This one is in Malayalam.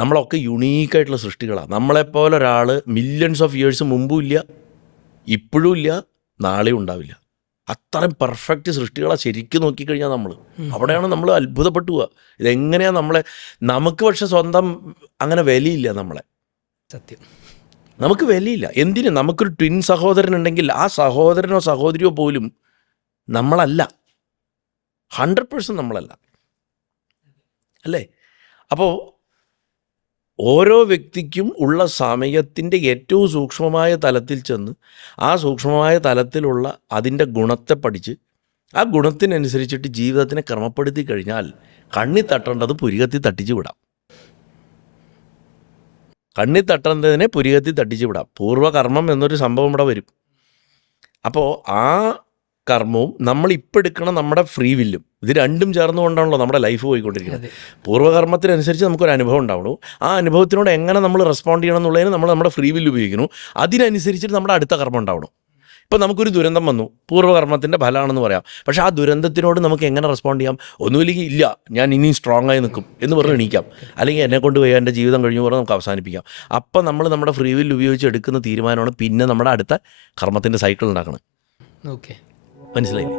നമ്മളൊക്കെ യുണീക്കായിട്ടുള്ള സൃഷ്ടികളാണ്. നമ്മളെപ്പോലെ ഒരാൾ മില്യൺസ് ഓഫ് ഇയേഴ്സ് മുമ്പും ഇല്ല, ഇപ്പോഴും ഇല്ല, നാളെയും ഉണ്ടാവില്ല. അത്രയും പെർഫെക്റ്റ് സൃഷ്ടികളാണ് ശരിക്കും നോക്കിക്കഴിഞ്ഞാൽ നമ്മൾ. അവിടെയാണ് നമ്മൾ അത്ഭുതപ്പെട്ടു പോവുക. ഇതെങ്ങനെയാണ് നമ്മളെ, നമുക്ക് പക്ഷെ സ്വന്തം അങ്ങനെ വിലയില്ല. നമ്മളെ സത്യം, നമുക്ക് വിലയില്ല. എന്തിന്? നമുക്കൊരു ട്വിൻ സഹോദരനുണ്ടെങ്കിൽ ആ സഹോദരനോ സഹോദരിയോ പോലും നമ്മളല്ല, 100% നമ്മളല്ല, അല്ലേ? അപ്പോൾ ഓരോ വ്യക്തിക്കും ഉള്ള സമയത്തിൻ്റെ ഏറ്റവും സൂക്ഷ്മമായ തലത്തിൽ ചെന്ന് ആ സൂക്ഷ്മമായ തലത്തിലുള്ള അതിൻ്റെ ഗുണത്തെ പഠിച്ച് ആ ഗുണത്തിനനുസരിച്ചിട്ട് ജീവിതത്തിനെ ക്രമപ്പെടുത്തി കഴിഞ്ഞാൽ കണ്ണി തട്ടേണ്ടത് പുരികത്തി തട്ടിച്ച് വിടാം. കണ്ണി തട്ടേണ്ടതിനെ പുരികത്തി തട്ടിച്ച് വിടാം. പൂർവ്വകർമ്മം എന്നൊരു സംഭവം ഇവിടെ വരും. അപ്പോൾ ആ കർമ്മവും നമ്മളിപ്പോൾ എടുക്കണം നമ്മുടെ ഫ്രീ വില്ലും, ഇത് രണ്ടും ചേർന്നുകൊണ്ടാണല്ലോ നമ്മുടെ ലൈഫ് പോയിക്കൊണ്ടിരിക്കുന്നത്. പൂർവ്വകർമ്മത്തിനനുസരിച്ച് നമുക്കൊരു അനുഭവം ഉണ്ടാവണു. ആ അനുഭവത്തിനോട് എങ്ങനെ നമ്മൾ റെസ്പോണ്ട് ചെയ്യണം എന്നുള്ളതിന് നമ്മൾ നമ്മുടെ ഫ്രീ വില്ല് ഉപയോഗിക്കുന്നു. അതിനനുസരിച്ചിട്ട് നമ്മുടെ അടുത്ത കർമ്മം ഉണ്ടാവണം. ഇപ്പോൾ നമുക്കൊരു ദുരന്തം വന്നു, പൂർവ്വകർമ്മത്തിൻ്റെ ഫലമാണെന്ന് പറയാം. പക്ഷേ ആ ദുരന്തത്തിനോട് നമുക്ക് എങ്ങനെ റെസ്പോണ്ട് ചെയ്യാം? ഒന്നുമില്ലെങ്കിൽ ഇല്ല ഞാൻ ഇനിയും സ്ട്രോങ് ആയി നിൽക്കും എന്ന് പറഞ്ഞ് എണീക്കാം, അല്ലെങ്കിൽ എന്നെ കൊണ്ട് പോയി എൻ്റെ ജീവിതം കഴിഞ്ഞു പറഞ്ഞ് നമുക്ക് അവസാനിപ്പിക്കാം. അപ്പം നമ്മൾ നമ്മുടെ ഫ്രീ വില്ല് ഉപയോഗിച്ച് എടുക്കുന്ന തീരുമാനമാണ് പിന്നെ നമ്മുടെ അടുത്ത കർമ്മത്തിൻ്റെ സൈക്കിൾ ഉണ്ടാക്കണം. ഓക്കെ, മനസ്സിലായില്ലേ?